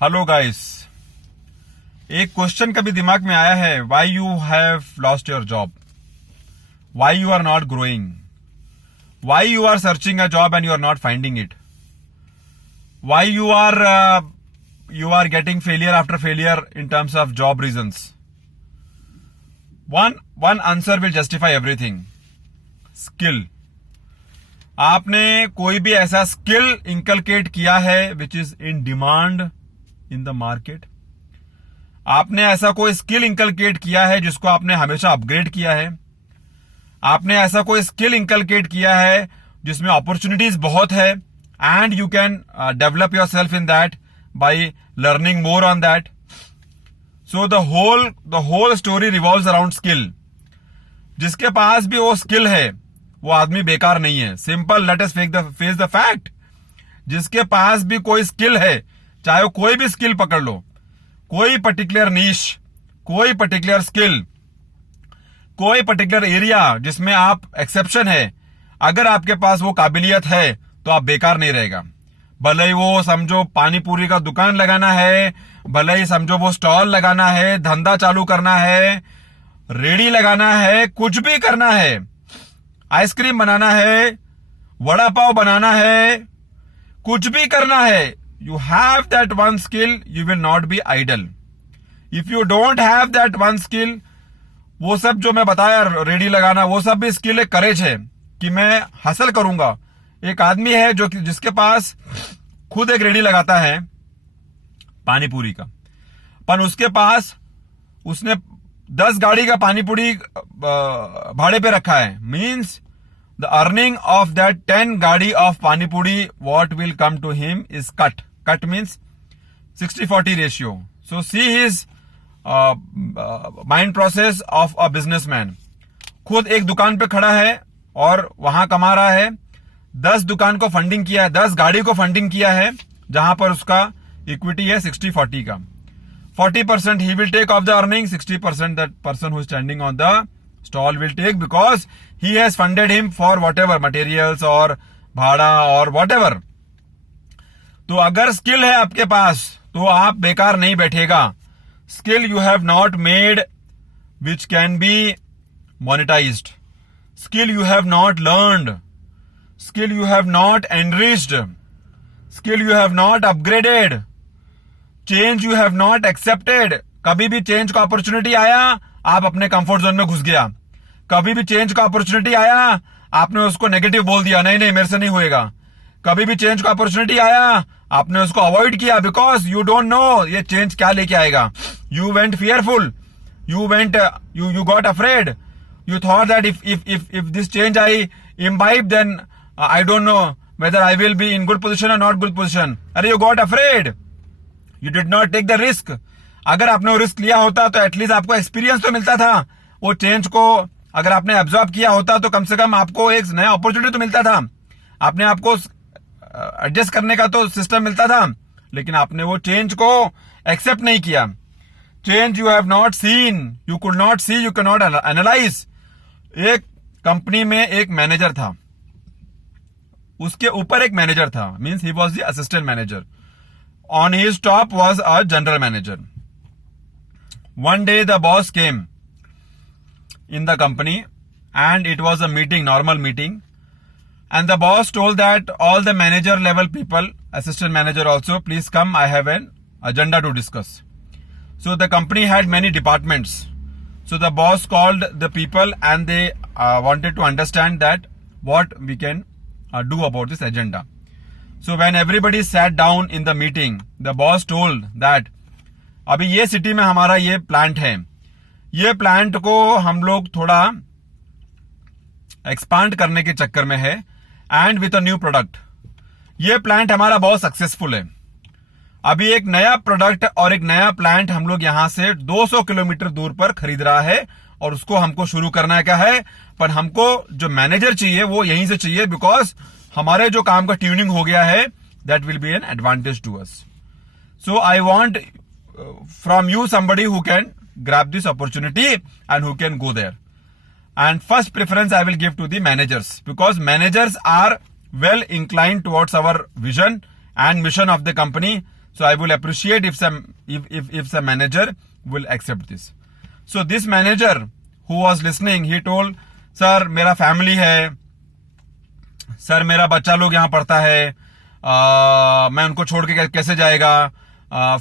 Hello guys, एक question कभी दिमाग में आया है? Why you have lost your job? Why you are not growing? Why you are searching a job and you are not finding it? Why you are getting failure after failure in terms of job reasons? One answer will justify everything. Skill. आपने कोई भी ऐसा skill inculcate किया है which is in demand in the market. आपने ऐसा कोई skill inculcate किया है जिसको आपने हमेशा अपग्रेड किया है. आपने ऐसा कोई स्किल इंकलकेट किया है जिसमें अपॉर्चुनिटीज बहुत है and you can develop yourself in that by learning more on that. So the whole story revolves around skill. जिसके पास भी वो स्किल है वो आदमी बेकार नहीं है. Simple, let us face the fact. जिसके पास भी कोई स्किल है, चाहे वो कोई भी स्किल पकड़ लो, कोई पर्टिकुलर नीश, कोई पर्टिकुलर स्किल, कोई पर्टिकुलर एरिया जिसमें आप एक्सेप्शन है, अगर आपके पास वो काबिलियत है तो आप बेकार नहीं रहेगा. भले ही वो समझो पानी पूरी का दुकान लगाना है, भले ही समझो वो स्टॉल लगाना है, धंधा चालू करना है, रेडी लगाना है, कुछ भी करना है, आइसक्रीम बनाना है, वड़ा पाव बनाना है, कुछ भी करना है. You have that one skill, you will not be idle. If you don't have that one skill, वो सब जो मैं बताया, रेडी लगाना, वो सब भी स्किल एक करेज है कि मैं हासिल करूंगा. एक आदमी है जो जिसके पास खुद एक रेडी लगाता है पानी पूरी का, पर उसके पास उसने 10 गाड़ी का पानी पूरी भाड़े पे रखा है. Means the earning of that 10 गाड़ी of pani puri, what will come to him is cut. Cut means 60-40 ratio. So see his mind process of a businessman. खुद एक दुकान पे खड़ा है और वहां कमा रहा है. 10 दुकान को फंडिंग किया है, 10 गाड़ी को फंडिंग किया है, जहां पर उसका इक्विटी है 60-40 का. 40% he will take of the earning, 60% that person who is standing on the stall will take because he has funded him for whatever materials or भाड़ा और whatever. तो अगर स्किल है आपके पास तो आप बेकार नहीं बैठेगा. Skill you have not made which can be monetised. Skill you have not learned. Skill you have not enriched. Skill you have not upgraded. Change you have not accepted. कभी भी चेंज का अपॉर्चुनिटी आया, आप अपने comfort zone में घुस गया. कभी भी चेंज का अपॉर्चुनिटी आया, आपने उसको नेगेटिव बोल दिया, नहीं नहीं मेरे से नहीं होएगा. कभी भी चेंज का अपॉर्चुनिटी आया, आपने उसको अवॉइड किया बिकॉज यू डोंट नो ये चेंज क्या लेके आएगा. You went fearful, you got afraid. You thought that if this change I imbibe then I don't know whether I will be in good position और not good position. अरे you got afraid. You did not take the risk. अगर आपने वो risk लिया होता तो at least आपको experience तो मिलता था. वो चेंज को अगर आपने एब्जॉर्ब किया होता तो कम से कम आपको एक नया अपॉर्चुनिटी तो मिलता था. आपने आपको एडजस्ट करने का तो सिस्टम मिलता था, लेकिन आपने वो चेंज को एक्सेप्ट नहीं किया. Change you have not seen, you could not see, you can not analyse. एक कंपनी में एक मैनेजर था, उसके ऊपर एक मैनेजर था, means he was the assistant manager. On his top was a general manager. One day the boss came in the company and it was a meeting, normal meeting. And the boss told that all the manager level people, assistant manager also, please come, I have an agenda to discuss. So the company had many departments. So the boss called the people and they wanted to understand that what we can do about this agenda. So when everybody sat down in the meeting, the boss told that अभी ये city में हमारा ये plant है, ये plant को हम लोग थोड़ा एक्सपांड करने के चक्कर में है and with a new product. ये प्लांट हमारा बहुत सक्सेसफुल है. अभी एक नया प्रोडक्ट और एक नया प्लांट हम लोग यहां से 200 किलोमीटर दूर पर खरीद रहा है और उसको हमको शुरू करना क्या है, पर हमको जो मैनेजर चाहिए वो यहीं से चाहिए बिकॉज हमारे जो काम का ट्यूनिंग हो गया है, that will be an advantage to us. So I want from you somebody who can grab this opportunity and who can go there. And first preference I will give to the managers because managers are well inclined towards our vision and mission of the company. So I will appreciate if some manager will accept this. So this manager who was listening, he told, sir, मेरा family है, sir मेरा बच्चा लोग यहाँ पढ़ता है, मैं उनको छोड़ के कैसे जाएगा,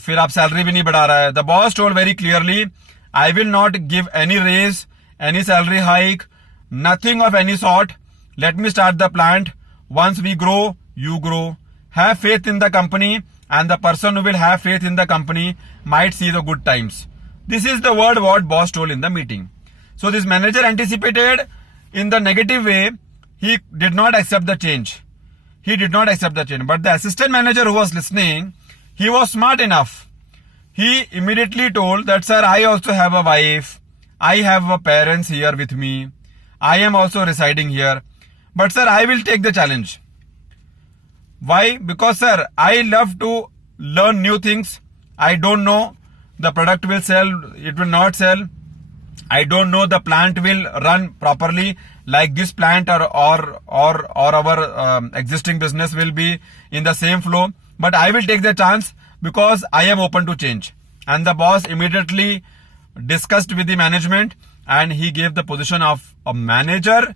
फिर आप सैलरी भी नहीं बढ़ा रहा है. The boss told very clearly, I will not give any raise, any salary hike, nothing of any sort. Let me start the plant. Once we grow, you grow. Have faith in the company, and the person who will have faith in the company might see the good times. This is the word what boss told in the meeting. So this manager anticipated in the negative way. He did not accept the change. But the assistant manager who was listening, he was smart enough. He immediately told that, sir, I also have a wife. I have parents here with me. I am also residing here. But sir, I will take the challenge. Why? Because sir, I love to learn new things. I don't know the product will sell, it will not sell. I don't know the plant will run properly like this plant or our existing business will be in the same flow. But I will take the chance because I am open to change. And the boss immediately discussed with the management and he gave the position of a manager,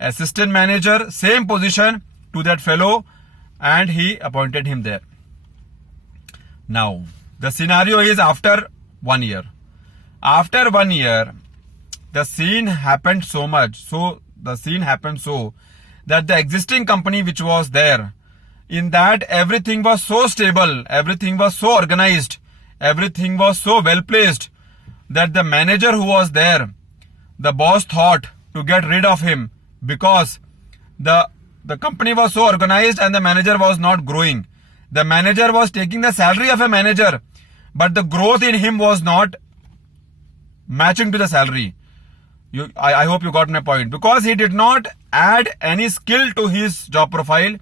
assistant manager, same position to that fellow, and he appointed him there. Now, the scenario is after 1 year. After 1 year, the scene happened so that the existing company which was there, in that everything was so stable, everything was so organized, everything was so well placed that the manager who was there, the boss thought to get rid of him because the company was so organized and the manager was not growing. The manager was taking the salary of a manager, but the growth in him was not matching to the salary. I hope you got my point. Because he did not add any skill to his job profile,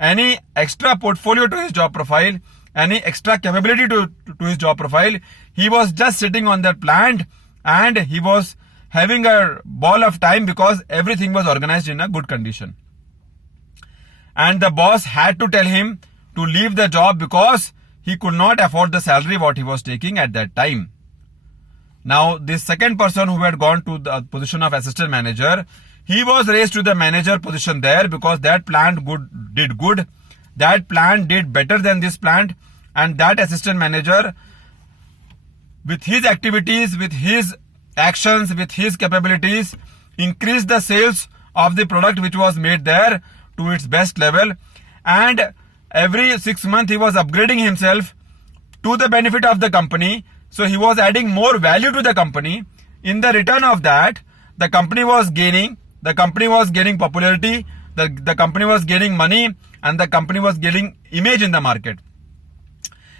any extra portfolio to his job profile, any extra capability to his job profile. He was just sitting on that plant and he was having a ball of time because everything was organized in a good condition. And the boss had to tell him to leave the job because he could not afford the salary what he was taking at that time. Now, this second person who had gone to the position of assistant manager, he was raised to the manager position there because that plant did good. That plant did better than this plant, and that assistant manager, with his activities, with his actions, with his capabilities, increased the sales of the product which was made there to its best level. And every 6 months he was upgrading himself to the benefit of the company. So he was adding more value to the company. In the return of that, the company was gaining. The company was gaining popularity. The company was gaining money, and the company was gaining image in the market.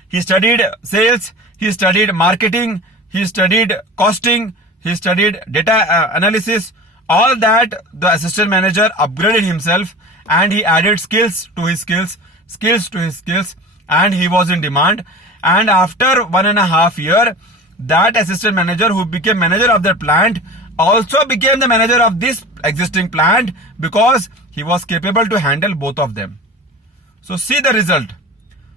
He studied sales. He studied marketing. He studied costing. He studied data analysis. All that the assistant manager upgraded himself, and he added skills to his skills, and he was in demand. And after 1.5 years, that assistant manager who became manager of that plant also became the manager of this existing plant because he was capable to handle both of them. So see the result.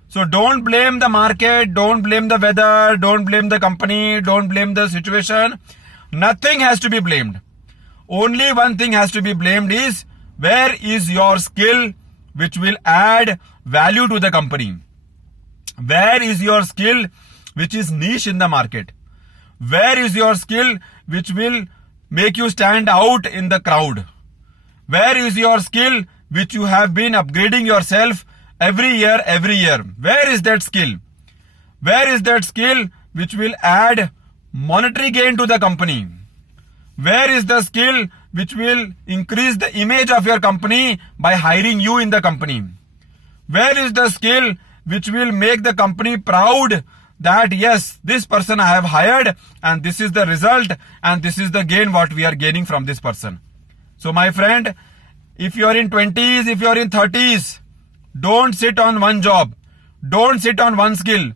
So don't blame the market, don't blame the weather, don't blame the company, don't blame the situation. Nothing has to be blamed. Only one thing has to be blamed is where is your skill which will add value to the company. Where is your skill which is niche in the market? Where is your skill which will make you stand out in the crowd? Where is your skill which you have been upgrading yourself every year? Where is that skill? Where is that skill which will add monetary gain to the company? Where is the skill which will increase the image of your company by hiring you in the company? Where is the skill which will make the company proud that yes, this person I have hired and this is the result and this is the gain what we are gaining from this person. So my friend, if you are in 20s, if you are in 30s, don't sit on one job. Don't sit on one skill.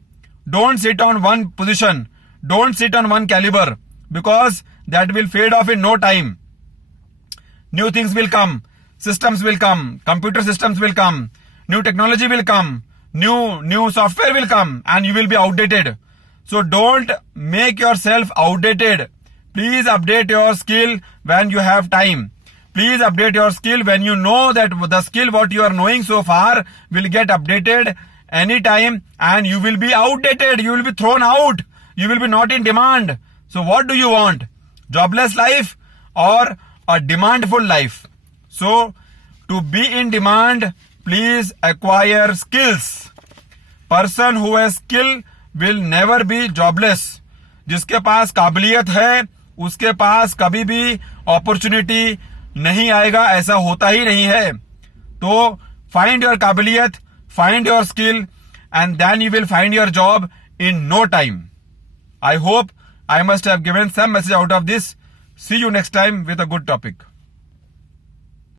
Don't sit on one position. Don't sit on one caliber because that will fade off in no time. New things will come. Systems will come. Computer systems will come. New technology will come. new software will come and you will be outdated. So don't make yourself outdated. Please update your skill when you have time. Please update your skill when you know that the skill what you are knowing so far will get updated anytime and you will be outdated. You will be thrown out. You will be not in demand. So what do you want? Jobless life or a demandful life? So to be in demand, please acquire skills. Person who has skill will never be jobless. जिसके पास काबिलियत है उसके पास कभी भी opportunity नहीं आएगा, ऐसा होता ही नहीं है. तो फाइंड योर काबिलियत, find your skill and then you will find your job in no time. I hope I must have given some message out of this. See you next time with a good topic.